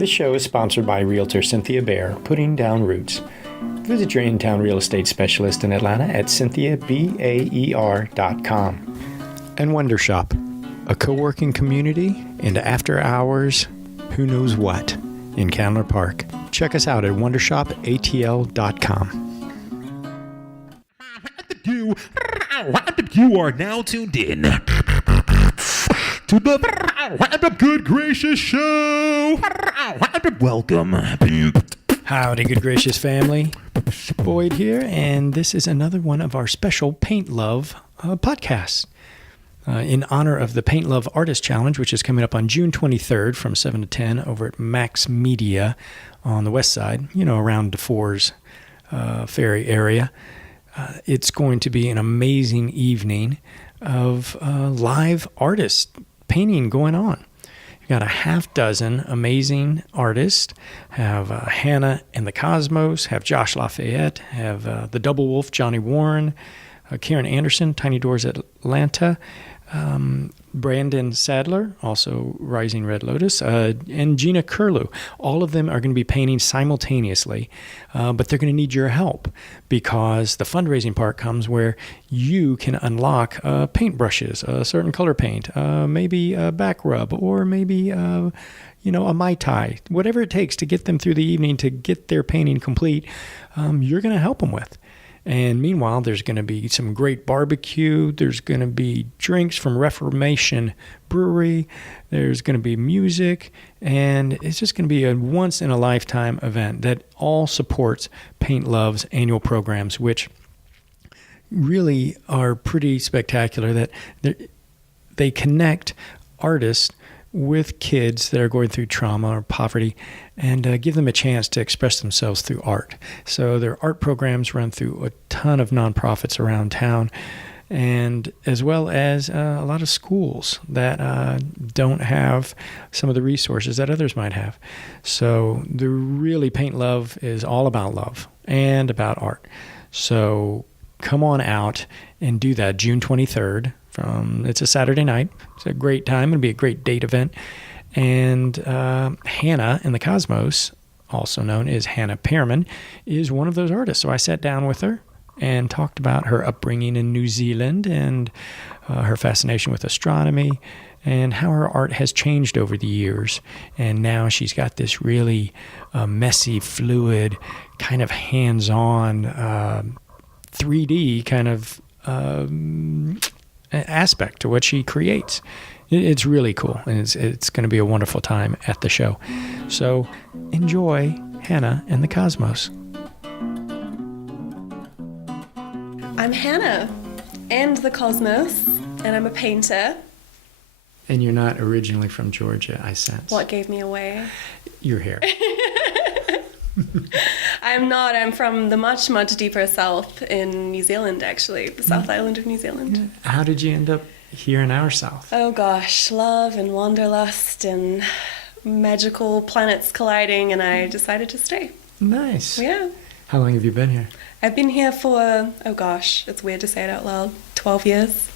This show is sponsored by Realtor Cynthia Baer, Putting Down Roots. Visit your in-town real estate specialist in Atlanta at cynthiabaer.com. And Wonder Shop, a co-working community and after-hours who knows what in Candler Park. Check us out at wondershopatl.com. You are now tuned in to the Good Gracious Show. Welcome. Howdy, Good Gracious family. Boyd here, and this is another one of our special Paint Love podcasts. In honor of the Paint Love Artist Challenge, which is coming up on June 23rd from 7 to 10 over at Max Media on the west side, around DeFore's Ferry area. It's going to be an amazing evening of live artist painting going on. You've got a half dozen amazing artists. Have Hannah and the Cosmos, have Josh Lafayette, have the Double Wolf, Johnny Warren, Karen Anderson, Tiny Doors Atlanta, Brandon Sadler, also Rising Red Lotus, and Gina Curlew. All of them are going to be painting simultaneously, but they're going to need your help because the fundraising part comes where you can unlock paintbrushes, a certain color paint, maybe a back rub, or maybe a Mai Tai, whatever it takes to get them through the evening to get their painting complete, you're going to help them with. And meanwhile, there's going to be some great barbecue. There's going to be drinks from Reformation Brewery. There's going to be music. And it's just going to be a once-in-a-lifetime event that all supports Paint Love's annual programs, which really are pretty spectacular, that they connect artists with kids that are going through trauma or poverty and give them a chance to express themselves through art. So their art programs run through a ton of nonprofits around town, and as well as a lot of schools that don't have some of the resources that others might have. So the really Paint Love is all about love and about art. So come on out and do that June 23rd. It's a Saturday night. It's a great time. It'll be a great date event. And Hannah and the Cosmos, also known as Hannah Pearman, is one of those artists. So I sat down with her and talked about her upbringing in New Zealand and her fascination with astronomy and how her art has changed over the years. And now she's got this really messy, fluid, kind of hands-on 3D kind of aspect to what she creates. It's really cool, and it's going to be a wonderful time at the show. So enjoy Hannah and the Cosmos. I'm Hannah and the Cosmos, and I'm a painter. And you're not originally from Georgia, I sense. What gave me away? Your hair. I'm not. I'm from the much, much deeper south in New Zealand, actually. The South Island of New Zealand. How did you end up here in our south? Oh gosh, love and wanderlust and magical planets colliding, and I decided to stay. Nice. Yeah. How long have you been here? I've been here for, oh gosh, it's weird to say it out loud, 12 years.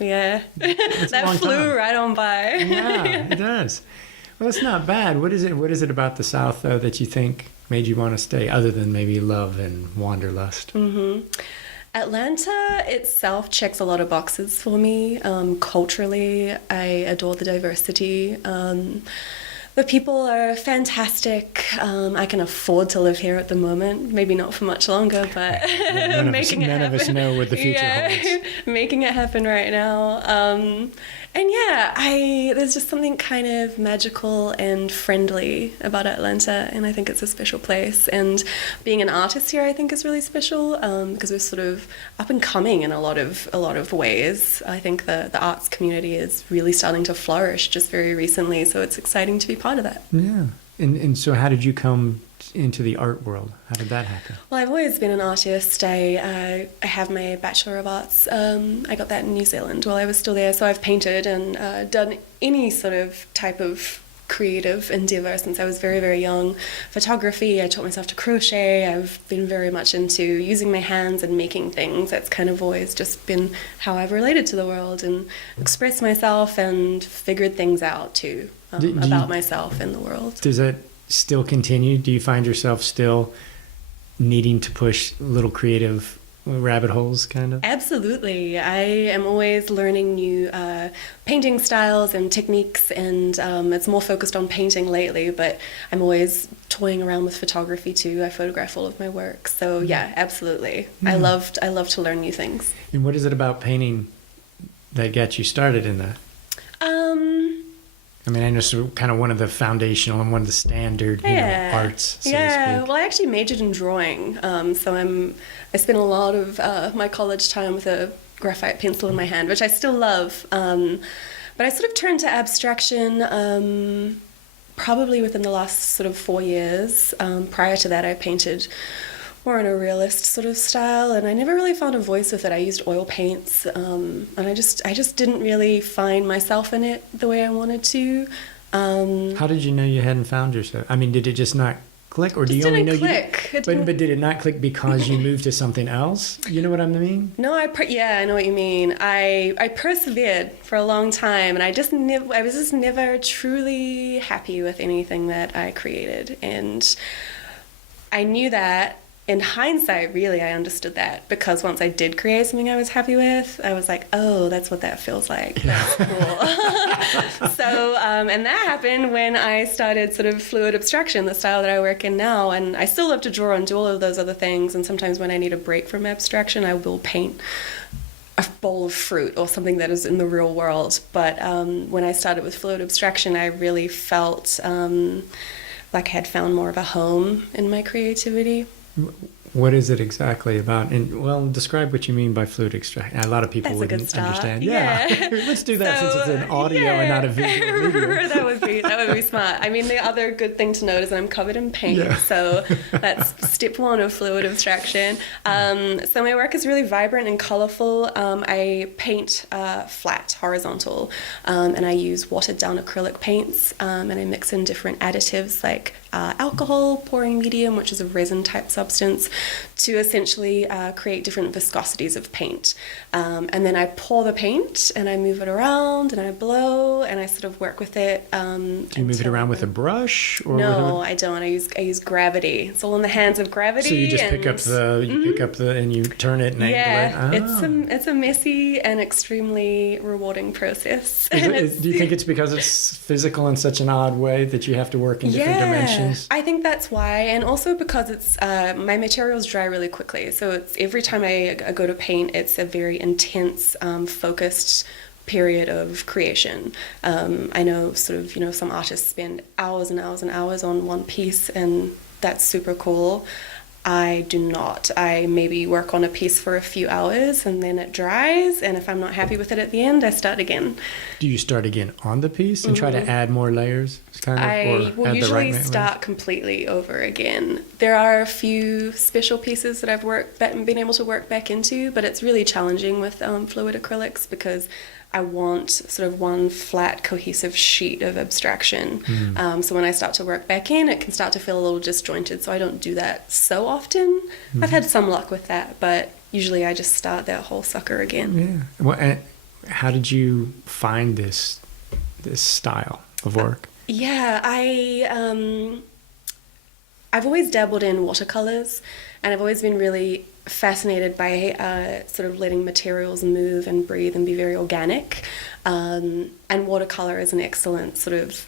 Yeah. That flew right on by. Yeah, it does. Well, it's not bad. What is it about the South, though, that you think made you want to stay, other than maybe love and wanderlust? Mm-hmm. Atlanta itself checks a lot of boxes for me. Culturally, I adore the diversity. The people are fantastic. I can afford to live here at the moment. Maybe not for much longer, but none of us know what the future holds. Making it happen right now. And yeah, there's just something kind of magical and friendly about Atlanta, and I think it's a special place. And being an artist here, I think, is really special because we're sort of up and coming in a lot of ways. I think the arts community is really starting to flourish just very recently, so it's exciting to be part of that. Yeah. And so how did you come into the art world? How did that happen? Well, I've always been an artist. I have my Bachelor of Arts. I got that in New Zealand while I was still there. So I've painted and done any sort of type of creative endeavor since I was very, very young. Photography, I taught myself to crochet. I've been very much into using my hands and making things. That's kind of always just been how I've related to the world and expressed myself and figured things out to about myself and the world. Does that still continue? Do you find yourself still needing to push little creative rabbit holes, kind of? Absolutely. I am always learning new painting styles and techniques, and it's more focused on painting lately, but I'm always toying around with photography too. I photograph all of my work. So yeah, absolutely. I love to learn new things. And what is it about painting that got you started in that? I mean, I know it's kind of one of the foundational and one of the standard arts, so to speak. Well, I actually majored in drawing, so I spent a lot of my college time with a graphite pencil in my hand, which I still love. But I sort of turned to abstraction probably within the last sort of 4 years. Prior to that, I painted more in a realist sort of style, and I never really found a voice with it. I used oil paints, and I just didn't really find myself in it the way I wanted to. How did you know you hadn't found yourself? I mean, did it just not click, or do you only know click. But did it not click because you moved to something else? You know what I mean? No, I know what you mean. I persevered for a long time, and I was just never truly happy with anything that I created, and I knew that. In hindsight, really, I understood that, because once I did create something I was happy with, I was like, oh, that's what that feels like. That's cool. So, and that happened when I started sort of fluid abstraction, the style that I work in now. And I still love to draw and do all of those other things. And sometimes when I need a break from abstraction, I will paint a bowl of fruit or something that is in the real world. But when I started with fluid abstraction, I really felt like I had found more of a home in my creativity. What is it exactly about? And well, describe what you mean by fluid extraction. A lot of people wouldn't understand. Yeah. Let's do that, since it's an audio and not a visual medium. that would be smart. I mean, the other good thing to note is that I'm covered in paint, so that's step one of fluid abstraction. So my work is really vibrant and colorful. I paint flat, horizontal, and I use watered down acrylic paints, and I mix in different additives like alcohol, pouring medium, which is a resin type substance, to essentially create different viscosities of paint. And then I pour the paint and I move it around and I blow and I sort of work with it. Do you move it around with a brush? Or no, I don't. I use gravity. It's all in the hands of gravity. So you just pick up the and you turn it and angle it. It's a messy and extremely rewarding process. Do you think it's because it's physical in such an odd way that you have to work in different dimensions? I think that's why, and also because it's my materials dry really quickly. So it's every time I go to paint, it's a very intense, focused period of creation. I know some artists spend hours and hours and hours on one piece, and that's super cool. I do not. I maybe work on a piece for a few hours and then it dries, and if I'm not happy with it at the end, I start again. Do you start again on the piece and try to add more layers? I will usually start completely over again. There are a few special pieces that I've been able to work back into, but it's really challenging with fluid acrylics because I want sort of one flat, cohesive sheet of abstraction. So when I start to work back in, it can start to feel a little disjointed, so I don't do that so often. I've had some luck with that, but usually I just start that whole sucker again. Yeah. Well, how did you find this style of work? I've always dabbled in watercolors, and I've always been really fascinated by sort of letting materials move and breathe and be very organic. And watercolor is an excellent sort of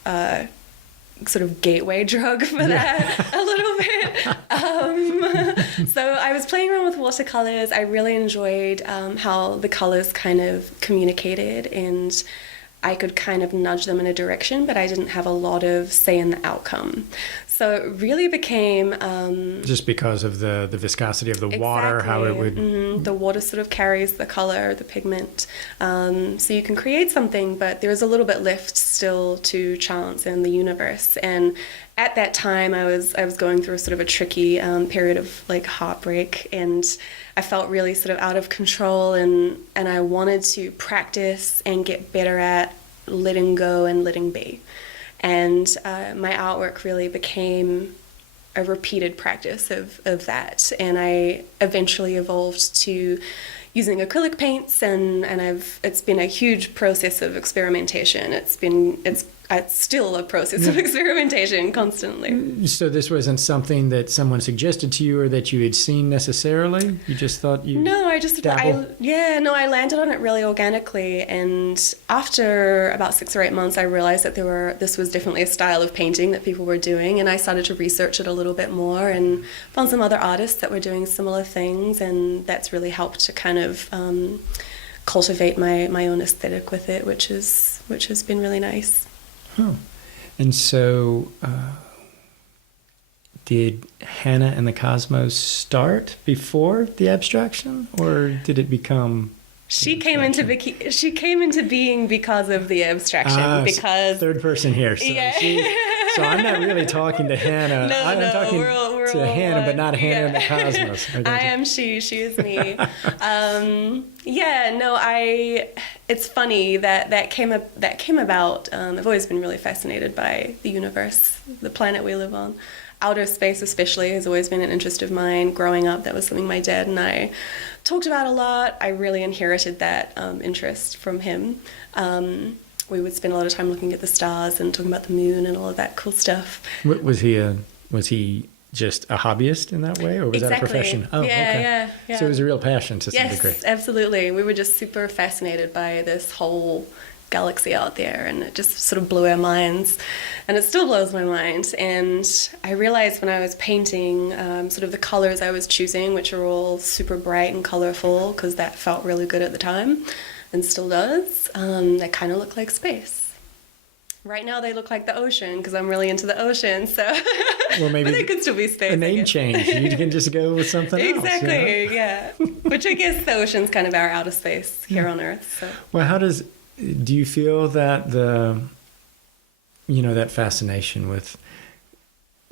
gateway drug for that a little bit. So I was playing around with watercolors. I really enjoyed how the colors kind of communicated, and I could kind of nudge them in a direction, but I didn't have a lot of say in the outcome. So it really became... just because of the viscosity of the water, how it would... The water sort of carries the color, the pigment. So you can create something, but there's a little bit left still to chance in the universe. And at that time, I was going through sort of a tricky period of like heartbreak, and I felt really sort of out of control, and I wanted to practice and get better at letting go and letting be. And my artwork really became a repeated practice of that. And I eventually evolved to using acrylic paints, and it's been a huge process of experimentation. it's still a process of experimentation constantly. So this wasn't something that someone suggested to you or that you had seen necessarily? You just thought you No, I landed on it really organically, and after about 6 or 8 months I realized that this was definitely a style of painting that people were doing, and I started to research it a little bit more and found some other artists that were doing similar things, and that's really helped to kind of cultivate my own aesthetic with it, which has been really nice. Huh. And so, did Hannah and the Cosmos start before the abstraction, or did it become? She came into being because of the abstraction. Because third person here. So yeah. So I'm not really talking to Hannah. I'm talking to Hannah, but not Hannah and the Cosmos. I am she. She is me. It's funny that came about. I've always been really fascinated by the universe, the planet we live on. Outer space especially has always been an interest of mine. Growing up, that was something my dad and I talked about a lot. I really inherited that interest from him. We would spend a lot of time looking at the stars and talking about the moon and all of that cool stuff. Was he just a hobbyist in that way, or was that a profession? Oh, yeah. So it was a real passion to some degree. Yes, absolutely. We were just super fascinated by this whole galaxy out there, and it just sort of blew our minds, and it still blows my mind. And I realized when I was painting sort of the colors I was choosing, which are all super bright and colorful because that felt really good at the time and still does, they kind of look like space. Right now they look like the ocean because I'm really into the ocean, so well, maybe but they could still be space. A name change. You can just go with something else. Exactly, yeah. Which I guess the ocean's kind of our outer space here on Earth. So. Well, do you feel that that fascination with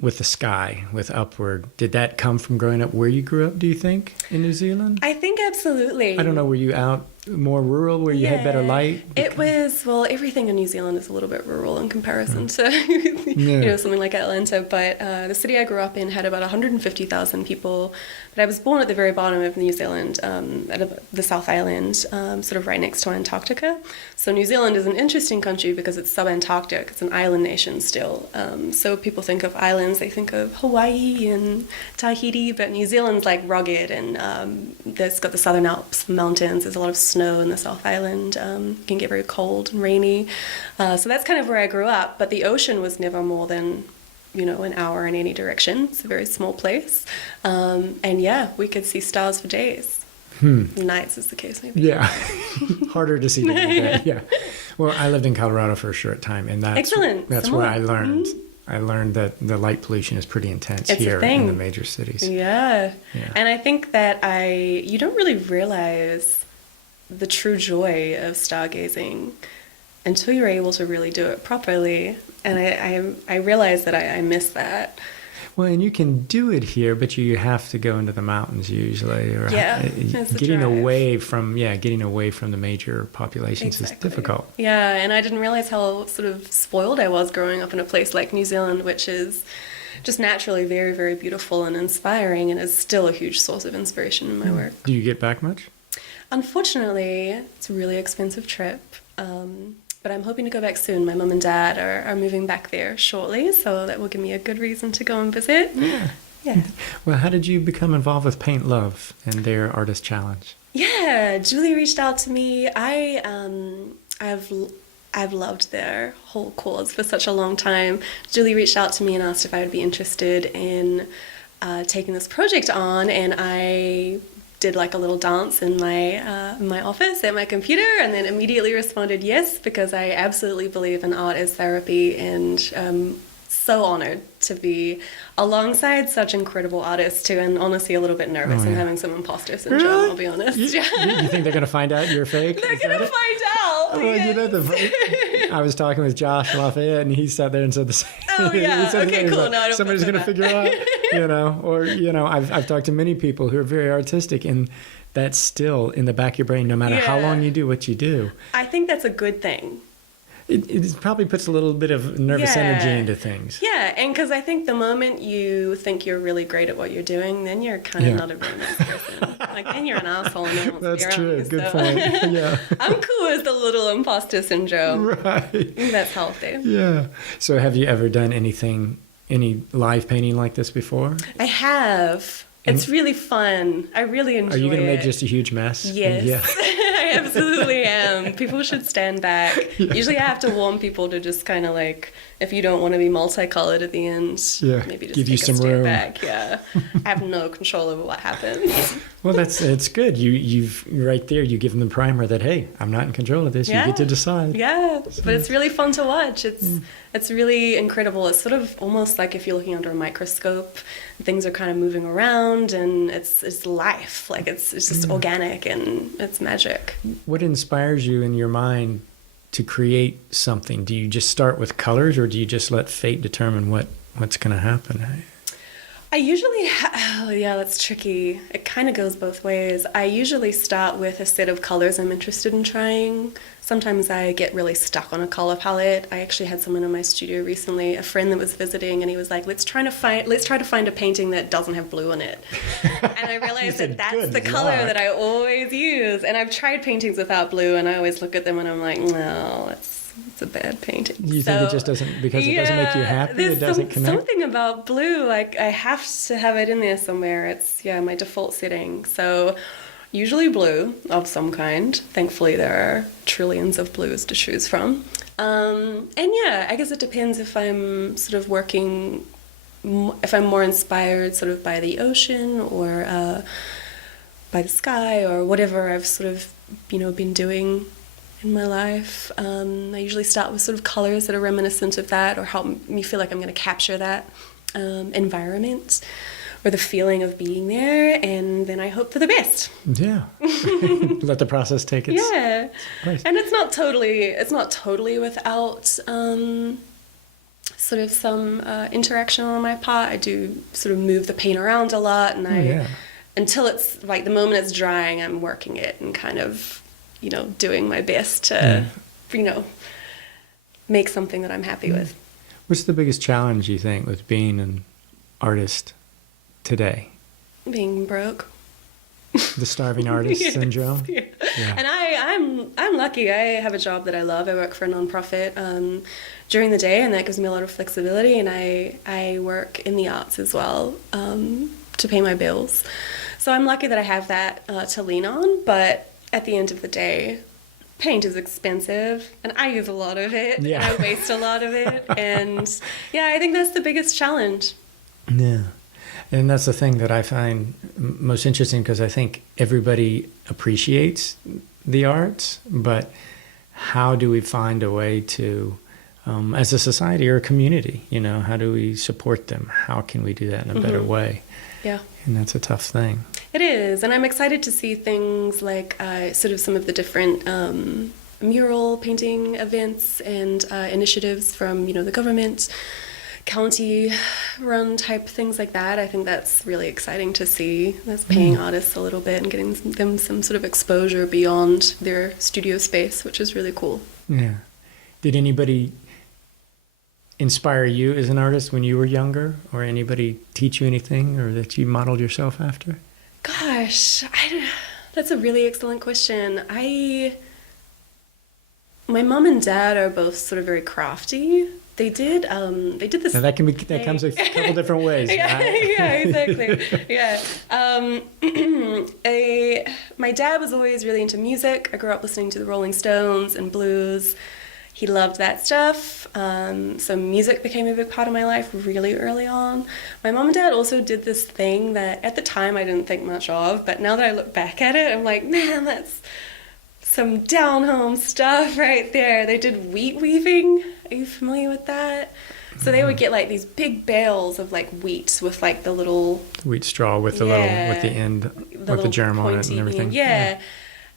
the sky, with upward, did that come from growing up where you grew up, do you think, in New Zealand? I think absolutely. I don't know, were you out more rural where you had better light? It was, everything in New Zealand is a little bit rural in comparison to something like Atlanta, but the city I grew up in had about 150,000 people, but I was born at the very bottom of New Zealand, at the South Island, sort of right next to Antarctica. So New Zealand is an interesting country because it's sub-Antarctic, it's an island nation still. So people think of islands, they think of Hawaii and Tahiti, but New Zealand's like rugged, and there's got the Southern Alps mountains, there's a lot of snow in the South Island, it can get very cold and rainy. So that's kind of where I grew up, but the ocean was never more than an hour in any direction. It's a very small place. And yeah, we could see stars for days. Nights is the case, maybe. Yeah. Harder to see during the day. Yeah. Well, I lived in Colorado for a short time, and that's where I learned. Mm-hmm. I learned that the light pollution is pretty intense here in the major cities. Yeah. And I think that you don't really realize the true joy of stargazing until you're able to really do it properly. And I realize that I miss that. Well, and you can do it here, but you have to go into the mountains usually, or getting away from the major populations is difficult. Yeah, and I didn't realize how sort of spoiled I was growing up in a place like New Zealand, which is just naturally very, very beautiful and inspiring, and is still a huge source of inspiration in my work. Do you get back much? Unfortunately, it's a really expensive trip. But I'm hoping to go back soon. My mum and dad are moving back there shortly, so that will give me a good reason to go and visit. Yeah. Well, how did you become involved with Paint Love and their artist challenge? Yeah, Julie reached out to me. I've loved their whole cause for such a long time. Julie reached out to me and asked if I would be interested in taking this project on, and I did like a little dance in my office at my computer, and then immediately responded yes, because I absolutely believe in art as therapy, and so honored to be alongside such incredible artists too, and honestly a little bit nervous and having some imposter syndrome, really? I'll be honest. You think they're going to find out you're fake? They're going to find out. Well, yes. I was talking with Josh Lafayette, and he sat there and said the same. Oh yeah, okay, cool. Like, no, I don't somebody's going to figure out, I've talked to many people who are very artistic, and that's still in the back of your brain, no matter how long you do what you do. I think that's a good thing. it probably puts a little bit of nervous Yeah. energy into things. Yeah, and because I think the moment you think you're really great at what you're doing, then you're kind of Yeah. not a very nice person. Like, then you're an asshole and no one wants That's to be true. around you. Good so. point. Yeah. I'm cool with the little imposter syndrome. Right. That's healthy. Yeah. So have you ever done any live painting like this before? I have. It's really fun. I really enjoy it. Are you going to make just a huge mess? Yes, Yeah. I absolutely am. People should stand back. Usually I have to warn people to just kind of like, if you don't want to be multicolored at the end, Yeah, maybe just give take you some a step room. back. Yeah, I have no control over what happens. Well, it's good. You've right there. You give them the primer that, hey, I'm not in control of this. Yeah. You get to decide. Yeah, but it's really fun to watch. It's really incredible. It's sort of almost like if you're looking under a microscope, things are kind of moving around, and it's life. Like it's just organic and it's magic. What inspires you in your mind to create something? Do you just start with colors, or do you just let fate determine what's going to happen? I usually, oh yeah, that's tricky. It kind of goes both ways. I usually start with a set of colors I'm interested in trying. Sometimes I get really stuck on a color palette. I actually had someone in my studio recently, a friend that was visiting, and he was like, let's try to find a painting that doesn't have blue in it. And I realized said, that's the "Good color luck." that I always use. And I've tried paintings without blue, and I always look at them and I'm like, no, it's a bad painting. You think it just doesn't, because it doesn't make you happy? There's It doesn't connect? something about blue, like I have to have it in there somewhere. It's my default setting. So usually blue of some kind. Thankfully there are trillions of blues to choose from. And yeah, I guess it depends if I'm sort of working, if I'm more inspired sort of by the ocean or by the sky or whatever I've sort of been doing in my life. I usually start with sort of colors that are reminiscent of that or help me feel like I'm going to capture that environment or the feeling of being there, and then I hope for the best. Yeah. Let the process take its place. And it's not totally without sort of some interaction on my part. I do sort of move the paint around a lot, and until it's like the moment it's drying, I'm working it and kind of doing my best to, make something that I'm happy with. What's the biggest challenge you think with being an artist today? Being broke. The starving artist Yes, syndrome? Yeah. Yeah. And I'm lucky. I have a job that I love. I work for a nonprofit during the day, and that gives me a lot of flexibility. And I work in the arts as well to pay my bills. So I'm lucky that I have that to lean on. But at the end of the day, paint is expensive, and I use a lot of it. Yeah. And I waste a lot of it. And yeah, I think that's the biggest challenge. Yeah. And that's the thing that I find most interesting, because I think everybody appreciates the arts, but how do we find a way to, as a society or a community, how do we support them? How can we do that in a better way? Yeah. And that's a tough thing. It is, and I'm excited to see things like sort of some of the different mural painting events and initiatives from, the government, county-run type things like that. I think that's really exciting to see. That's paying artists a little bit and getting them some sort of exposure beyond their studio space, which is really cool. Yeah. Did anybody inspire you as an artist when you were younger, or anybody teach you anything, or that you modeled yourself after? Gosh, that's a really excellent question. My mom and dad are both sort of very crafty. They did this. Now that comes a couple different ways. Yeah, Right? yeah, exactly. Yeah. My dad was always really into music. I grew up listening to the Rolling Stones and blues. He loved that stuff. So music became a big part of my life really early on. My mom and dad also did this thing that at the time I didn't think much of, but now that I look back at it, I'm like, man, that's some down-home stuff right there. They did wheat weaving. Are you familiar with that? So they would get like these big bales of like wheat with like the little Wheat straw with the little, with the end, with the germ on it pointy and everything. end. Yeah.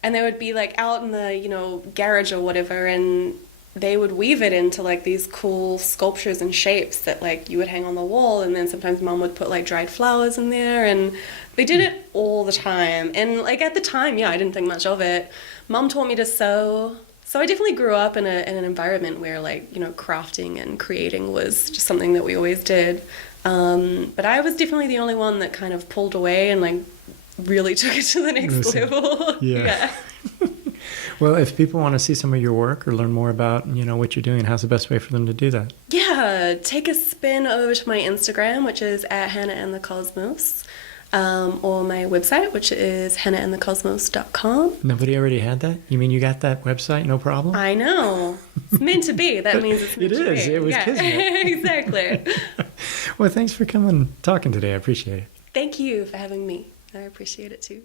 And they would be like out in the, garage or whatever, and they would weave it into like these cool sculptures and shapes that like you would hang on the wall, and then sometimes mom would put like dried flowers in there, and they did it all the time. And like at the time, I didn't think much of it. Mom taught me to sew, So I definitely grew up in an environment where, like, crafting and creating was just something that we always did. But I was definitely the only one that kind of pulled away and, like, really took it to the next level. Yeah. Well, if people want to see some of your work or learn more about, what you're doing, how's the best way for them to do that? Yeah, take a spin over to my Instagram, which is at Hannah and the Cosmos, or my website, which is hannahandthecosmos.com. Nobody already had that? You mean you got that website, no problem? I know. It's meant to be. That means it's meant to be. It is. It was kismet. Exactly. Well, thanks for coming and talking today. I appreciate it. Thank you for having me. I appreciate it too.